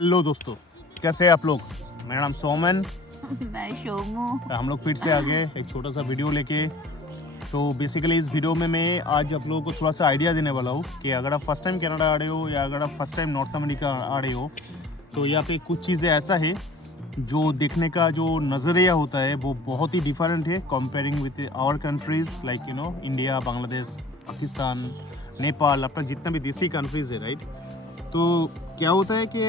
Hello दोस्तों, कैसे हैं आप लोग। मेरा नाम सोमन। मैं शोमू। हम लोग फिर से आ गए एक छोटा सा वीडियो लेके। तो बेसिकली इस वीडियो में मैं आज आप लोगों को थोड़ा सा आइडिया देने वाला हूँ कि अगर आप फर्स्ट टाइम कनाडा आ रहे हो या अगर आप फर्स्ट टाइम नॉर्थ अमेरिका आ रहे हो तो यहाँ पे कुछ चीज़ें ऐसा है जो देखने का जो नज़रिया होता है वो बहुत ही डिफरेंट है comparing with our countries like India, Bangladesh, Pakistan, Nepal, अपना जितना भी देसी कंट्रीज़ है, राइट। तो क्या होता है कि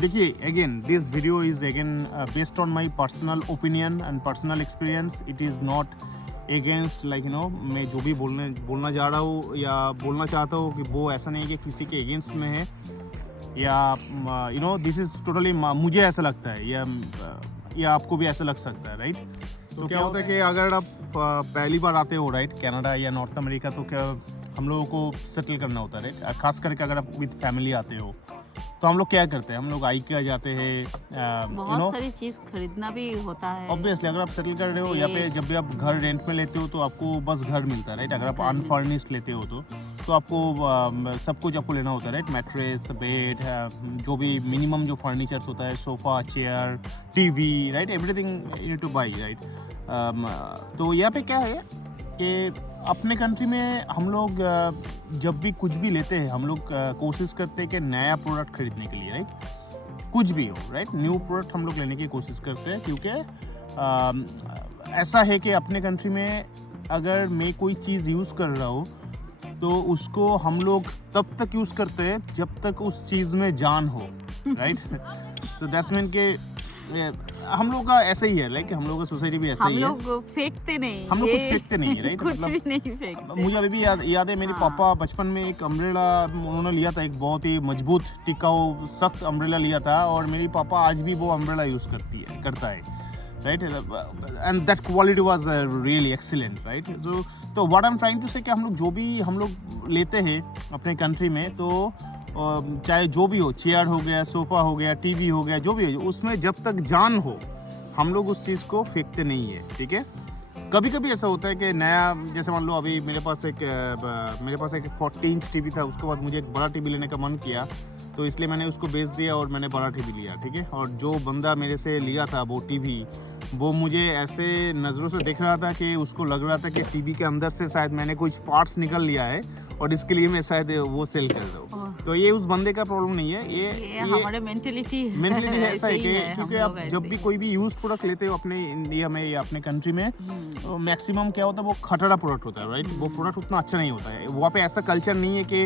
देखिए, again this video is again based on my personal opinion and personal experience. It is not against like मैं जो भी बोलना जा रहा हूँ या बोलना चाहता हूँ कि वो ऐसा नहीं है कि किसी के अगेंस्ट में है या दिस इज़ टोटली मुझे ऐसा लगता है या आपको भी ऐसा लग सकता है, राइट। तो क्या होता है कि अगर आप पहली बार आते हो, राइट, कनाडा या नॉर्थ अमेरिका, तो क्या हम लोगों को सेटल करना होता है, राइट। खास करके अगर आप विद फैमिली आते हो तो हम लोग क्या करते हैं, हम लोग IKEA जाते हैं, बहुत सारी चीज खरीदना भी होता है। ऑब्वियसली अगर आप सेटल कर रहे हो या पे जब भी आप घर रेंट में लेते हो तो आपको बस घर मिलता है, राइट। अगर आप अनफर्निश्ड लेते हो तो आपको सब कुछ आपको लेना होता है, राइट। मैट्रेस, बेड, जो भी मिनिमम जो फर्नीचर्स होता है, sofa, chair, TV, right, everything you two by, right. तो यहाँ पे क्या है कि अपने कंट्री में हम लोग जब भी कुछ भी लेते हैं हम लोग कोशिश करते हैं कि नया प्रोडक्ट खरीदने के लिए, राइट। कुछ भी हो, राइट, न्यू प्रोडक्ट हम लोग लेने की कोशिश करते हैं क्योंकि ऐसा है कि अपने कंट्री में अगर मैं कोई चीज़ यूज़ कर रहा हूँ तो उसको हम लोग तब तक यूज़ करते हैं जब तक उस चीज़ में जान हो, राइट। सो दैट्स मीन के हम लोग का ऐसा ही है, लाइक हम लोग का सोसाइटी भी ऐसा हम ही है। लोग फेंकते नहीं, हम लोग ये कुछ फेंकते नहीं है, राइट। कुछ मतलब भी नहीं फेंकते। मुझे अभी भी याद है मेरे हाँ। पापा बचपन में एक अम्ब्रेला उन्होंने लिया था, एक बहुत ही मजबूत, टिकाऊ, सख्त अम्ब्रेला लिया था और मेरी पापा आज भी वो अम्ब्रेला यूज़ करता है, right. And that quality was really excellent, right. तो what I am trying to say कि हम लोग जो भी हम लोग लेते हैं अपने कंट्री में, तो चाहे जो भी हो, चेयर हो गया, सोफ़ा हो गया, TV हो गया, जो भी हो, उसमें जब तक जान हो हम लोग उस चीज़ को फेंकते नहीं है, ठीक है। कभी कभी ऐसा होता है कि नया, जैसे मान लो अभी मेरे पास एक 40 इंच TV था, उसके बाद मुझे एक बड़ा TV लेने का मन किया तो इसलिए मैंने उसको बेच दिया और मैंने बड़ा TV लिया, ठीक है। और जो बंदा मेरे से लिया था वो TV, वो मुझे ऐसे नज़रों से देख रहा था कि उसको लग रहा था कि TV के अंदर से शायद मैंने कुछ पार्ट्स निकल लिया है और इसके लिए मैं शायद वो सेल कर दूँ। तो ये उस बंदे का प्रॉब्लम नहीं है, ये हमारे मेंटेलिटी ऐसा है कि क्योंकि आप जब भी कोई भी यूज प्रोडक्ट लेते हो अपने इंडिया में या अपने कंट्री में, तो मैक्सिमम क्या होता है वो खटरा प्रोडक्ट होता है, राइट। वो प्रोडक्ट उतना अच्छा नहीं होता है। वहाँ पे ऐसा कल्चर नहीं है कि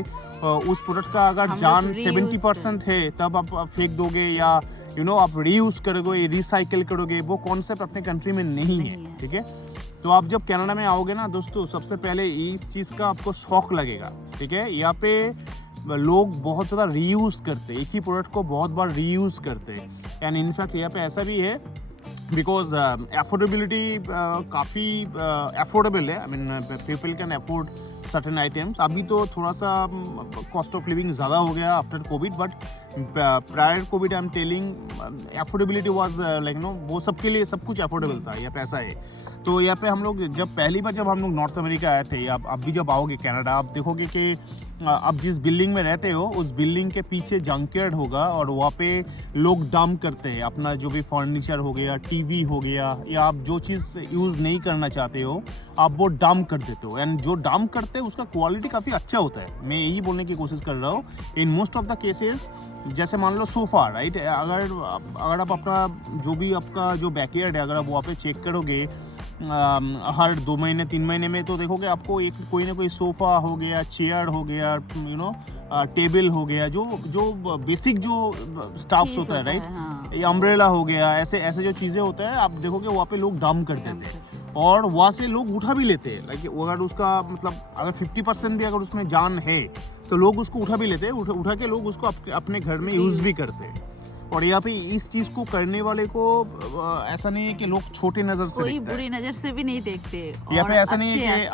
उस प्रोडक्ट का अगर जान 70% है तब आप फेंक दोगे या आप रीयूज करोगे, रिसाइकिल करोगे, वो कॉन्सेप्ट अपने कंट्री में नहीं है, ठीक है। तो आप जब कनाडा में आओगे ना दोस्तों, सबसे पहले इस चीज़ का आपको शौक लगेगा, ठीक है। यहाँ पे लोग बहुत ज़्यादा रीयूज़ करते हैं, एक ही प्रोडक्ट को बहुत बार रीयूज़ करते हैं। एंड इनफैक्ट यहाँ पे ऐसा भी है बिकॉज अफोर्डेबिलिटी काफ़ी अफोर्डेबल है। I mean people can afford certain items. अभी तो थोड़ा सा कॉस्ट ऑफ लिविंग ज़्यादा हो गया after Covid, but prior Covid I am telling affordability was like वो सबके लिए सब कुछ अफोर्डेबल था। यहाँ पे ऐसा है। तो यहाँ पे हम लोग जब हम लोग नॉर्थ अमेरिका आए थे, या आप भी जब आओगे कनाडा, आप देखोगे कि आप जिस बिल्डिंग में रहते हो उस बिल्डिंग के पीछे जंकयार्ड होगा और वहाँ पे लोग डंप करते हैं अपना जो भी फर्नीचर हो गया, TV हो गया, या आप जो चीज़ यूज़ नहीं करना चाहते हो आप वो डंप कर देते हो। एंड जो डंप करते हैं उसका क्वालिटी काफ़ी अच्छा होता है। मैं यही बोलने की कोशिश कर रहा हूँ। In most of the cases, जैसे मान लो सोफ़ा, राइट, अगर आप अपना जो भी आपका जो बैकयार्ड है अगर आप वहाँ पे चेक करोगे हर 2 महीने 3 महीने में, तो देखोगे आपको एक कोई ना कोई सोफ़ा हो गया, चेयर हो गया, टेबल हो गया, जो बेसिक जो स्टाफ्स होता है, राइट। हाँ। ये अम्ब्रेला हो गया, ऐसे जो चीज़ें होता है आप देखोगे वहाँ पे लोग डंप कर देते हैं और वहाँ से लोग उठा भी लेते हैं। लाइक अगर उसका मतलब अगर 50% भी अगर उसमें जान है तो लोग उसको उठा भी लेते हैं, उठा के लोग उसको अपने घर में यूज़ भी करते हैं। और यहाँ पे इस चीज़ को करने वाले को ऐसा नहीं है कि लोग छोटे नज़र से कोई देखते हैं। बुरी नजर से भी नहीं देखते। यहाँ पे ऐसा नहीं है कि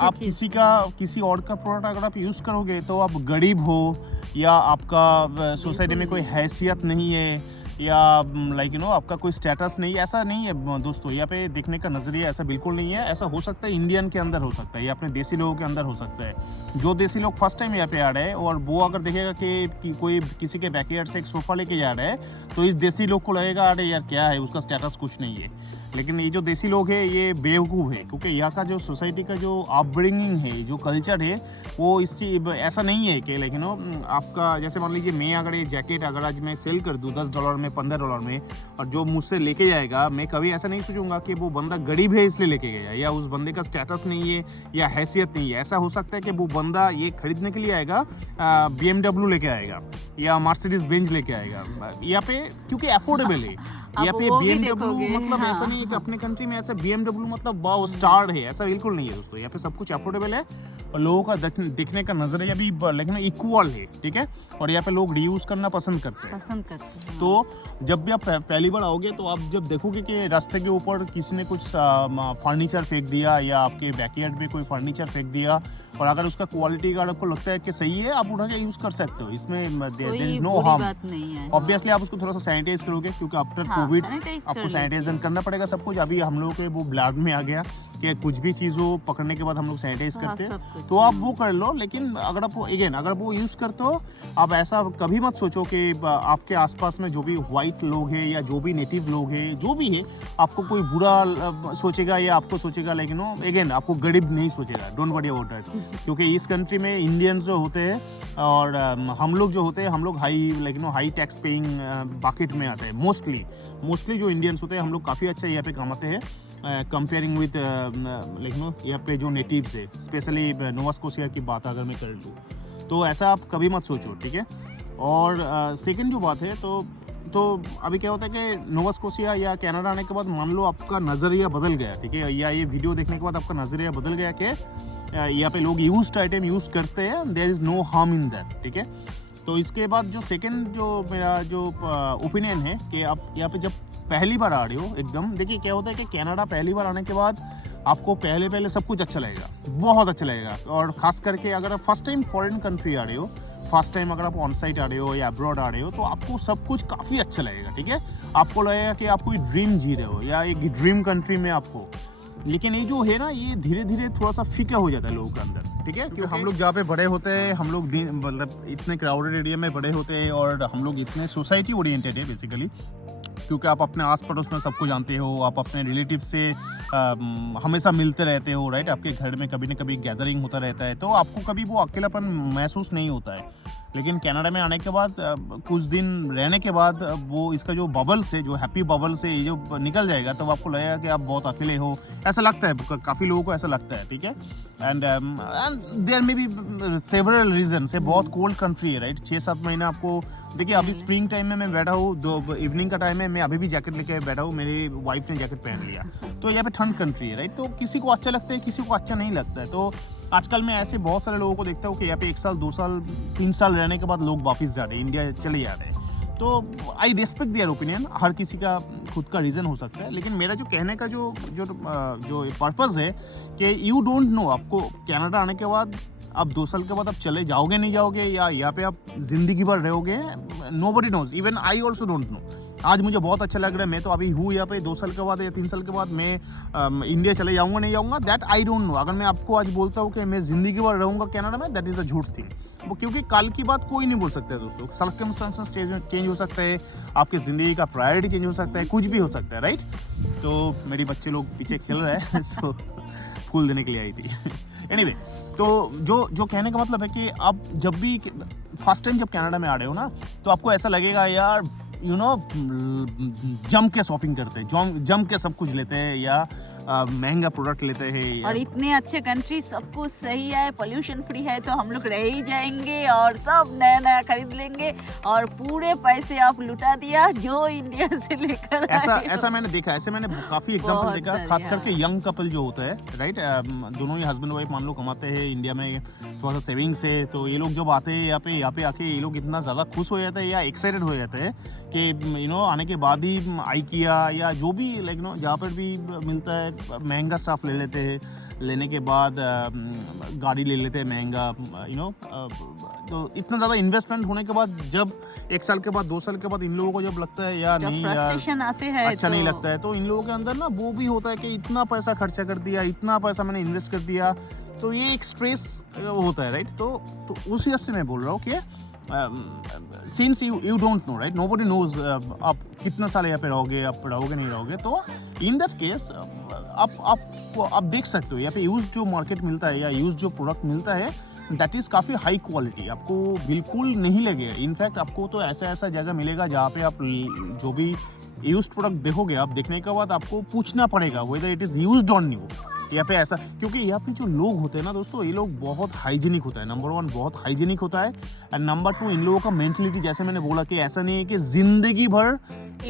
आप किसी और का प्रोडक्ट अगर आप यूज़ करोगे तो आप गरीब हो या आपका सोसाइटी में कोई हैसियत नहीं है या लाइक आपका कोई स्टेटस नहीं, ऐसा नहीं है दोस्तों। यहाँ पे देखने का नज़रिया ऐसा बिल्कुल नहीं है। ऐसा हो सकता है इंडियन के अंदर हो सकता है या अपने देसी लोगों के अंदर हो सकता है। जो देसी लोग फर्स्ट टाइम यहाँ पे आ रहे हैं और वो अगर देखेगा कि कोई किसी के बैकयार्ड से एक सोफ़ा लेके जा रहा है, तो इस देसी लोग को लगेगा अरे यार क्या है, उसका स्टेटस कुछ नहीं है। लेकिन ये जो देसी लोग हैं ये बेवकूफ़ है, क्योंकि यहाँ का जो सोसाइटी का जो अपब्रिंगिंग है, जो कल्चर है, वो इस चीज ऐसा नहीं है कि लाइक आपका जैसे मान लीजिए मैं अगर ये जैकेट अगर आज मैं सेल कर दूँ $10 में, $15 में, और जो मुझसे लेके जाएगा, मैं कभी ऐसा नहीं सोचूंगा कि वो बंदा गरीब है इसलिए लेके गया, या उस बंदे का स्टेटस नहीं है या हैसियत नहीं है। ऐसा हो सकता है कि वो बंदा ये खरीदने के लिए आएगा, BMW लेके आएगा या मर्सिडीज बेंज लेके आएगा यहाँ पे, क्योंकि अफोर्डेबल है। यहाँ पे BMW मतलब ऐसा नहीं है कि अपने कंट्री में ऐसा BMW मतलब वाओ स्टार है, ऐसा बिल्कुल नहीं है दोस्तों। यहाँ पे सब कुछ अफोर्डेबल है और लोगों का देखने का नजरिया भी लेकिन इक्वल है, ठीक है। और यहाँ पे लोग रीयूज करना पसंद करते हैं। तो जब भी आप पहली बार आओगे तो आप जब देखोगे कि रास्ते के ऊपर किसी ने कुछ फर्नीचर फेंक दिया या आपके बैकयार्ड में कोई फर्नीचर फेंक दिया, और अगर उसका क्वालिटी अगर आपको लगता है कि सही है, आप उठा के यूज कर सकते हो, इसमें there is no harm. Obviously आप उसको थोड़ा सा सैनिटाइज करोगे, क्योंकि आफ्टर कोविड आपको सैनिटाइजेशन करना पड़ेगा सब कुछ। अभी हम लोगों के वो ब्लड में आ गया कि कुछ भी चीज़ हो पकड़ने के बाद हम लोग सैनिटाइज करते हैं, तो आप वो कर लो। लेकिन अगर आप अगर वो यूज़ करते हो, आप ऐसा कभी मत सोचो कि आपके आसपास में जो भी वाइट लोग हैं या जो भी नेटिव लोग हैं, जो भी है, आपको कोई बुरा सोचेगा या आपको सोचेगा, लेकिन अगेन आपको गरीब नहीं सोचेगा। डोंट वरी अबाउट दैट, क्योंकि इस कंट्री में इंडियंस जो होते हैं और हम लोग जो होते हैं, हम लोग हाई टैक्स पेइंग बकेट में आते हैं। मोस्टली जो इंडियंस होते हैं, हम लोग काफ़ी अच्छा यहाँ पे कमाते हैं कंपेयरिंग विद यहाँ पे जो नेटिव्स है, स्पेशली नोवा स्कोशिया की बात अगर मैं कर लूँ, तो ऐसा आप कभी मत सोचो, ठीक है। और सेकंड जो बात है, तो अभी क्या होता है कि नोवा स्कोशिया या कनाडा आने के बाद मान लो आपका नज़रिया बदल गया, ठीक है, या ये वीडियो देखने के बाद आपका नज़रिया बदल गया कि यहाँ पे लोग यूज्ड आइटम यूज़ करते हैं, there is no harm in that, ठीक है। तो इसके बाद जो सेकंड जो मेरा जो ओपिनियन है कि आप यहाँ पे जब पहली बार आ रहे हो, एकदम देखिए क्या होता है कि कनाडा पहली बार आने के बाद आपको पहले सब कुछ अच्छा लगेगा, बहुत अच्छा लगेगा। और ख़ास करके अगर आप फर्स्ट टाइम फॉरेन कंट्री आ रहे हो, फर्स्ट टाइम अगर आप ऑन साइट आ रहे हो या अब्रॉड आ रहे हो, तो आपको सब कुछ काफ़ी अच्छा लगेगा, ठीक है। आपको लगेगा कि आप कोई ड्रीम जी रहे हो या एक ड्रीम कंट्री में आपको। लेकिन ये जो है ना, ये धीरे धीरे थोड़ा सा फीका हो जाता है लोगों के अंदर, ठीक है। क्योंकि हम लोग जहाँ पे बड़े होते हैं, हम लोग मतलब इतने क्राउडेड एरिया में बड़े होते हैं और हम लोग इतने सोसाइटी ओरिएंटेड है बेसिकली, क्योंकि आप अपने आस पड़ोस में सबको जानते हो, आप अपने रिलेटिव से हमेशा मिलते रहते हो, राइट। आपके घर में कभी न कभी गैदरिंग होता रहता है, तो आपको कभी वो अकेलापन महसूस नहीं होता है। लेकिन कनाडा में आने के बाद कुछ दिन रहने के बाद वो इसका जो बबल्स है, जो हैप्पी बबल्स है, ये जो निकल जाएगा, तब आपको लगेगा कि आप बहुत अकेले हो, ऐसा लगता है, काफ़ी लोगों को ऐसा लगता है, ठीक है। And there may be several reason है। बहुत कोल्ड कंट्री है, राइट। 6-7 महीना आपको देखिए, अभी स्प्रिंग टाइम में मैं बैठा हूँ, इवनिंग का टाइम है, मैं अभी भी जैकेट लेके बैठा हूँ, मेरी वाइफ ने जैकेट पहन लिया। तो यहाँ पे ठंड कंट्री है, राइट। तो किसी को अच्छा लगता है, किसी को अच्छा नहीं लगता है। तो आजकल मैं ऐसे बहुत सारे लोगों को देखता हूँ कि यहाँ पे 1 साल 2 साल 3 साल रहने के बाद लोग वापस जा रहे हैं, इंडिया चले जा रहे हैं। तो आई रिस्पेक्ट देयर ओपिनियन, हर किसी का खुद का रीज़न हो सकता है। लेकिन मेरा जो कहने का जो पर्पज़ है कि यू डोंट नो, आपको कनाडा आने के बाद अब 2 साल के बाद आप चले जाओगे नहीं जाओगे, या यहाँ पे आप जिंदगी भर रहोगे, nobody knows, even I also don't know. आज मुझे बहुत अच्छा लग रहा है, मैं तो अभी हूँ यहाँ पे, 2 साल के बाद या 3 साल के बाद मैं इंडिया चले जाऊँगा नहीं जाऊँगा, दैट आई डोंट नो। अगर मैं आपको आज बोलता हूँ कि मैं ज़िंदगी भर रहूँगा कनाडा में, दैट इज़ अ झूठ थी वो, क्योंकि कल की बात कोई नहीं बोल सकता है दोस्तों। सर्कमस्टांसेस चेंज हो सकता है, आपकी ज़िंदगी का प्रायोरिटी चेंज हो सकता है, कुछ भी हो सकता है, राइट। तो मेरे बच्चे लोग पीछे खेल रहे हैं सो फूल देने के लिए आई थी एनीवे, तो जो कहने का मतलब है कि आप जब भी फर्स्ट टाइम जब कनाडा में आ रहे हो ना, तो आपको ऐसा लगेगा यार जम के शॉपिंग करते हैं, जम के सब कुछ लेते हैं, या महंगा प्रोडक्ट लेते हैं, और इतने अच्छे कंट्री, सब कुछ सही है, पोल्यूशन फ्री है, तो हम लोग रह ही जाएंगे और सब नया नया खरीद लेंगे और पूरे पैसे आप लुटा दिया जो इंडिया से लेकर ऐसा मैंने देखा, ऐसे मैंने काफी एग्जांपल देखा, खास करके यंग कपल जो होता है, राइट। दोनों ही हस्बैंड वाइफ मान लो कमाते हैं, इंडिया में थोड़ा सा सेविंग्स है, तो ये लोग जब आते हैं यहाँ पे आके ये लोग इतना ज़्यादा खुश हो जाते हैं या एक्साइटेड हो जाते हैं कि आने के बाद ही IKEA या जो भी जहाँ पर भी मिलता है महंगा स्टफ ले लेते हैं, लेने के बाद गाड़ी ले लेते हैं महंगा, तो इतना ज़्यादा इन्वेस्टमेंट होने के बाद जब 1 साल के बाद 2 साल के बाद इन लोगों को जब लगता है यार नहीं यार आते हैं अच्छा नहीं लगता है, तो इन लोगों के अंदर ना वो भी होता है कि इतना पैसा खर्चा कर दिया, इतना पैसा मैंने इन्वेस्ट कर दिया, तो ये एक स्ट्रेस होता है, राइट। तो उस हिसाब से मैं बोल रहा हूँ कि since you don't know, right, nobody knows आप कितना साल यहाँ पे रहोगे, आप रहोगे नहीं रहोगे, तो इन दैट केस आप देख सकते हो यहाँ पे यूज जो मार्केट मिलता है या यूज जो प्रोडक्ट मिलता है दैट इज़ काफ़ी हाई क्वालिटी, आपको बिल्कुल नहीं लगेगा। इनफैक्ट आपको तो ऐसा जगह मिलेगा जहाँ पे आप जो भी यूज प्रोडक्ट देखोगे, आप देखने के बाद आपको पूछना पड़ेगा whether it is used on new. यहाँ पे ऐसा, क्योंकि यहाँ पे जो लोग होते हैं ना दोस्तों, ये लोग बहुत हाइजीनिक होता है, नंबर 1 बहुत हाइजीनिक होता है, एंड नंबर 2 इन लोगों का मेंटलिटी, जैसे मैंने बोला कि ऐसा नहीं है कि जिंदगी भर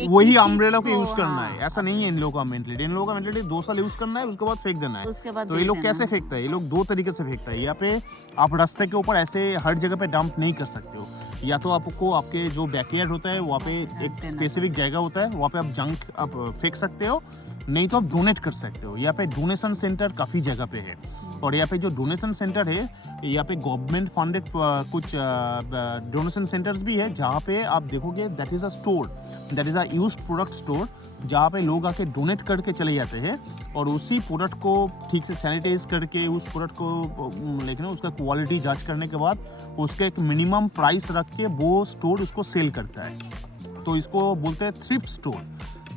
वही अम्ब्रेला को यूज करना है, ऐसा नहीं है इन लोगों का मेंटलिटी। इन लोगों का मेंटलिटी 2 साल यूज करना है, उसके बाद फेंक देना है। तो ये लोग कैसे फेंकता है, ये लोग 2 तरीके से फेंकता है। यहाँ पे आप रास्ते के ऊपर ऐसे हर जगह पे डंप नहीं कर सकते हो, या तो आपको आपके जो बैकयार्ड होता है वहाँ पे एक स्पेसिफिक जगह होता है, वहाँ पे आप जंक आप फेंक सकते हो, नहीं तो आप डोनेट कर सकते हो। यहाँ पे डोनेशन सेंटर काफ़ी जगह पे है, और यहाँ पे जो डोनेशन सेंटर है, यहाँ पे गवर्नमेंट फंडेड कुछ डोनेशन सेंटर्स भी है, जहाँ पे आप देखोगे that is a store, that is a used product store, जहाँ पे लोग आके डोनेट करके चले जाते हैं, और उसी प्रोडक्ट को ठीक से सैनिटाइज करके उस प्रोडक्ट को लेकिन उसका क्वालिटी जांच करने के बाद उसका एक मिनिमम प्राइस रख के वो स्टोर उसको सेल करता है। तो इसको बोलते हैं थ्रिफ्ट स्टोर,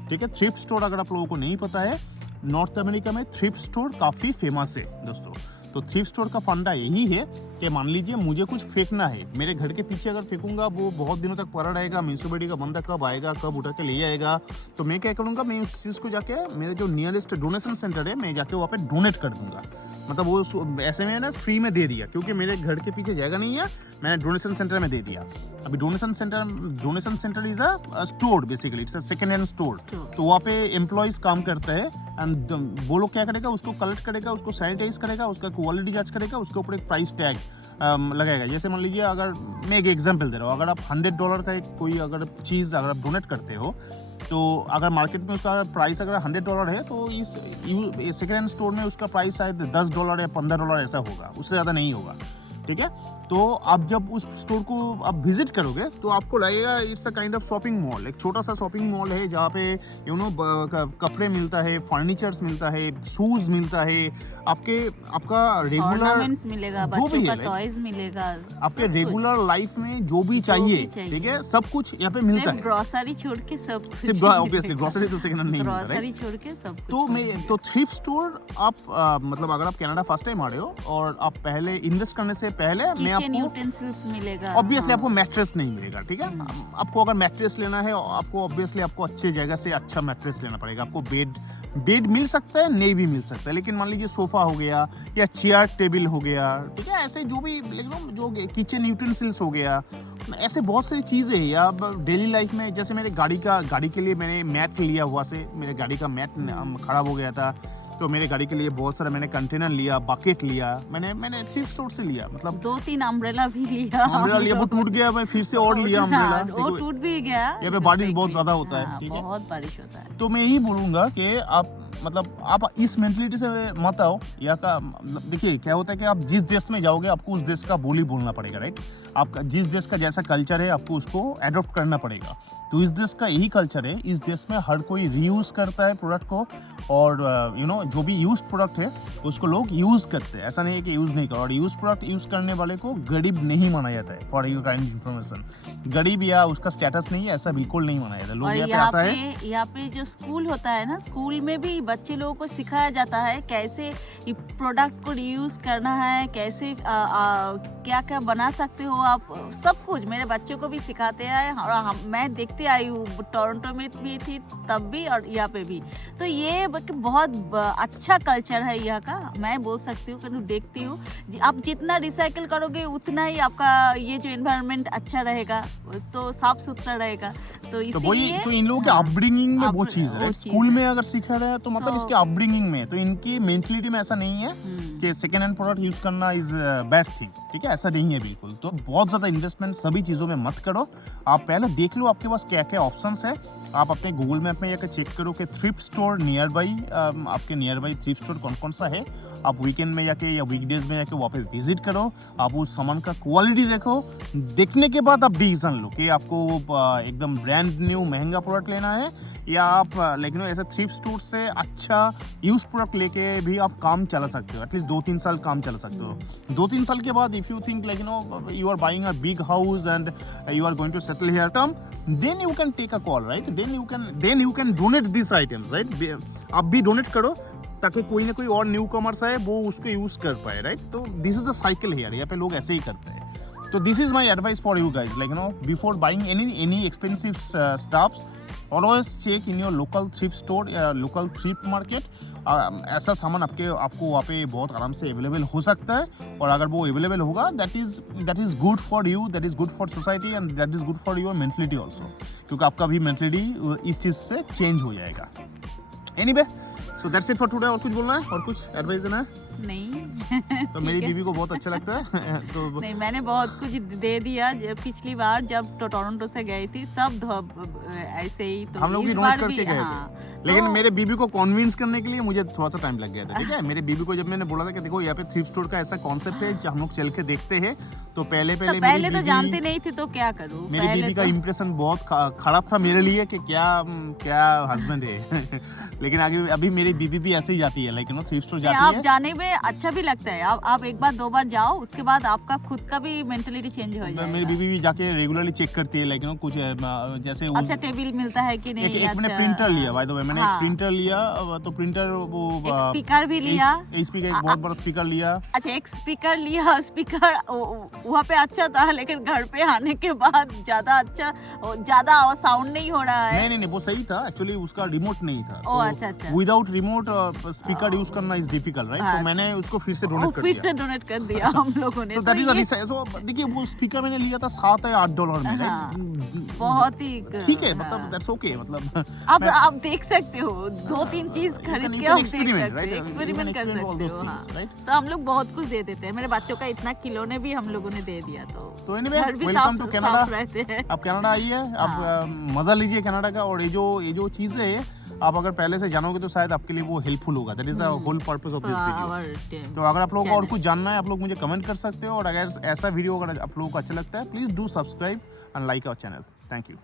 ठीक है। थ्रिफ्ट स्टोर अगर आप लोगों को नहीं पता है, नॉर्थ अमेरिका में थ्रिफ्ट स्टोर काफ़ी फेमस है दोस्तों। तो थ्रिफ्ट स्टोर का फंडा यही है कि मान लीजिए मुझे कुछ फेंकना है, मेरे घर के पीछे अगर फेंकूंगा वो बहुत दिनों तक पड़ा रहेगा, म्यूनिसिपैलिटी का बंदा कब आएगा, कब उठा के ले आएगा, तो मैं क्या करूँगा, मैं उस चीज़ को जाके मेरे जो नियरेस्ट डोनेशन सेंटर है, मैं जाके वहाँ पे डोनेट कर दूंगा। मतलब वो ऐसे में ना फ्री में दे दिया, क्योंकि मेरे घर के पीछे जगह नहीं है, मैंने डोनेशन सेंटर में दे दिया। अभी donation centre is a store, basically it's a second hand store. तो वहाँ पे एम्प्लॉयज़ काम करते हैं, एंड वो लोग क्या करेगा, उसको कलेक्ट करेगा, उसको सैनिटाइज करेगा, उसका क्वालिटी जांच करेगा, उसके ऊपर एक प्राइस टैग लगाएगा। जैसे मान लीजिए, अगर मैं एक एग्जांपल दे रहा हूँ, अगर आप $100 का एक कोई अगर चीज़ अगर आप डोनेट करते हो, तो अगर मार्केट में उसका प्राइस अगर $100 है, तो इस सेकेंड हैंड स्टोर में उसका प्राइस शायद $10 या $15 ऐसा होगा, उससे ज़्यादा नहीं होगा, ठीक है। तो आप जब उस स्टोर को आप विजिट करोगे तो आपको लगेगा it's a kind of shopping mall, एक छोटा सा शॉपिंग मॉल है जहाँ पे कपड़े मिलता है, फर्नीचर्स मिलता है, शूज मिलता है, आपका रेगुलर मिलेगा, जो भी है, टॉयज मिलेगा, आपके रेगुलर लाइफ में जो भी चाहिए, ठीक है, सब कुछ यहाँ पे मिलता है। ग्रोसरी छोड़ के सब सिर्फ ऑब्वियसली ग्रोसरी तो सेकंड हैंड नहीं मिलता, ग्रोसरी छोड़ के सब कुछ। तो थ्रिफ्ट स्टोर आप मतलब अगर आप कनाडा फर्स्ट टाइम आ रहे हो और आप पहले इन्वेस्ट करने से पहले मैं आपको यूटेंसिल्स मिलेगा, ऑब्वियसली आपको मैट्रेस नहीं मिलेगा, ठीक है। आपको अगर मैट्रेस लेना है, आपको ऑब्वियसली आपको अच्छे जगह से अच्छा मैट्रेस लेना पड़ेगा। आपको बेड मिल सकता है, नहीं भी मिल सकता है, लेकिन मान लीजिए सोफा हो गया या चेयर टेबल हो गया, ठीक है, ऐसे जो भी जो किचन यूटेंसिल्स हो गया, ऐसे बहुत सारी चीज़ें हैं या डेली लाइफ में। जैसे मेरे गाड़ी के लिए मैंने मैट लिया हुआ से, मेरे गाड़ी का मैट खराब हो गया था, तो मेरे गाड़ी के लिए बहुत सारा मैंने कंटेनर लिया, बकेट लिया, मैंने थ्रिफ्ट स्टोर से लिया, मतलब 2-3 अम्ब्रेला भी लिया, वो टूट गया, मैं फिर से और लिया अम्ब्रेला, वो टूट भी गया। यहाँ पे बारिश बहुत ज्यादा होता है, ठीक है, बहुत बारिश होता है। तो मैं यही बोलूंगा कि आप इस मेंटलिटी से मत आओ। या का देखिए क्या होता है कि आप जिस देश में जाओगे आपको उस देश का बोली बोलना पड़ेगा, राइट। आपका जिस देश का जैसा कल्चर है आपको उसको एडॉप्ट करना पड़ेगा। तो इस देश का यही कल्चर है, इस देश में हर कोई रीयूज करता है प्रोडक्ट को, और जो भी यूज प्रोडक्ट है उसको लोग यूज करते हैं, ऐसा नहीं है कि यूज नहीं करो। और यूज प्रोडक्ट यूज करने वाले को गरीब नहीं माना जाता है, फॉर यू काइंड इन्फॉर्मेशन, गरीब या उसका स्टेटस नहीं है, ऐसा बिल्कुल नहीं माना जाता। लोग यहाँ पे आता है, यहाँ पे जो स्कूल होता है ना, स्कूल में भी बच्चे लोगों को सिखाया जाता है कैसे प्रोडक्ट को रीयूज करना है, कैसे क्या क्या बना सकते हो आप, सब कुछ मेरे बच्चों को भी सिखाते हैं। और मैं देखते आई हूँ, टोरंटो में भी थी तब भी और यहाँ पे भी। तो ये बहुत अच्छा कल्चर है यहाँ का, मैं बोल सकती हूँ, क्योंकि देखती हूँ आप जितना रिसाइकिल करोगे उतना ही आपका ये जो एनवायरनमेंट अच्छा रहेगा, तो साफ सुथरा रहेगा। तो इसीलिए तो इन लोगों के अपब्रिंगिंग में वो चीज़ है, स्कूल में अगर सिखा रहे हैं तो मतलब इसके अपब्रिंगिंग में, तो इनकी मेंटलिटी में ऐसा नहीं है कि सेकेंड हैंड प्रोडक्ट यूज करना इज बैड थिंग, ठीक है, ऐसा नहीं है बिल्कुल। तो बहुत ज़्यादा इन्वेस्टमेंट सभी चीज़ों में मत करो, आप पहले देख लो आपके पास क्या क्या ऑप्शंस है आप अपने गूगल मैप में जाकर चेक करो कि थ्रिफ्ट स्टोर नियर बाई आपके नियर बाई थ्रिफ्ट स्टोर कौन कौन सा है। आप वीकेंड में जाके या वीकडेज में जाके वहाँ पे विजिट करो, आप उस सामान का क्वालिटी देखो, देखने के बाद आप डिसीजन लो कि आपको एकदम ब्रांड न्यू महंगा प्रोडक्ट लेना है या आप लेकिन ऐसे थ्रिफ्ट स्टोर से अच्छा यूज प्रोडक्ट लेके भी आप काम चला सकते हो, एटलीस्ट 2-3 साल काम चला सकते हो। 2-3 साल के बाद if you think like you are buying a big house and you are going to settle here term, then you can take a call, right, then you can donate this items, right. आप भी donate करो ताकि कोई ना कोई और new commerce है वो उसको यूज कर पाए, राइट। तो this is the cycle here, यहाँ पे लोग ऐसे ही करते हैं। तो this is my advice for you guys, like before buying any expensive stuffs, always check in your local thrift store या local thrift market। ऐसा सामान आपको वहाँ पे बहुत आराम से अवेलेबल हो सकता है, और अगर वो अवेलेबल होगा that is good for you, that is good for society and that is good for your mentality also, क्योंकि आपका भी मेंटलिटी इस चीज़ से चेंज हो जाएगा। Anyway, so that's it for today. और कुछ बोलना है और कुछ एडवाइस देना है? नहीं। तो मेरी बीवी को बहुत अच्छा लगता है तो नहीं, मैंने बहुत कुछ दे दिया। पिछली बार जब टोरंटो से गई थी सब ऐसे ही, तो हम लोग भी इस नोट बार करके भी गए हाँ, थे, लेकिन तो- मेरे बीबी को कन्विंस करने के लिए मुझे थोड़ा सा टाइम लग गया था, ठीक है। मेरे बीबी को जब मैंने बोला था कि देखो यहाँ पे थ्रिफ्ट स्टोर का ऐसा कॉन्सेप्ट है, हम लोग चल के देखते हैं, तो पहले तो तो जानती नहीं थी, तो क्या करूँ। मेरी बीबी का इम्प्रेशन बहुत खराब था मेरे लिए कि क्या हस्बैंड है लेकिन अभी मेरी बीबी भी ऐसे ही जाती है, लाइक थ्रिफ्ट स्टोर जाती आप है। जाने में अच्छा भी लगता है। आप एक बार 2 बार जाओ, उसके बाद आपका खुद का भी मेंटलिटी चेंज हो जाएगा। मेरी बीबी भी जाके रेगुलरली चेक करती है, लाइक कुछ जैसे अच्छा टेबल मिलता है कि नहीं। एक मैंने प्रिंटर लिया, बाय द वे मैंने एक प्रिंटर लिया, तो प्रिंटर वो एक स्पीकर भी लिया, स्पीकर एक बहुत बड़ा स्पीकर लिया। अच्छा एक स्पीकर लिया, स्पीकर वहाँ पे अच्छा था, लेकिन घर पे आने के बाद ज्यादा साउंड नहीं हो रहा है। नहीं वो सही था, एक्चुअली उसका रिमोट नहीं था। ओ अच्छा। विदाउट रिमोट स्पीकर यूज करना इज डिफिकल्ट, राइट। तो मैंने उसको फिर से डोनेट कर दिया हम लोगों ने। तो दैट इज तो देखिए वो स्पीकर मैंने लिया था $7 या $8 में, राइट। बहुत ही ठीक है, मतलब दैट्स ओके, मतलब आप देख सकते हो 2-3 चीज खरीद के आप देख सकते हो, एक्सपेरिमेंट कर सकते हो। हाँ। तो हम लोग बहुत कुछ दे देते हैं। मेरे बच्चों का इतना खिलौने भी हम लोगों ने दे दिया। तो एनीवे, वेलकम टू कनाडा। आप कनाडा आइए, आप मजा लीजिए कनाडा का। और ये जो चीजें है आप अगर पहले से जानोगे तो शायद आपके लिए वो हेल्पफुल होगा। That is the whole purpose of this video. तो अगर आप लोगों को और कुछ जानना है, आप लोग मुझे कमेंट कर सकते हो, और अगर ऐसा वीडियो अगर आप लोगों को अच्छा लगता है, please do subscribe and like our channel. Thank you.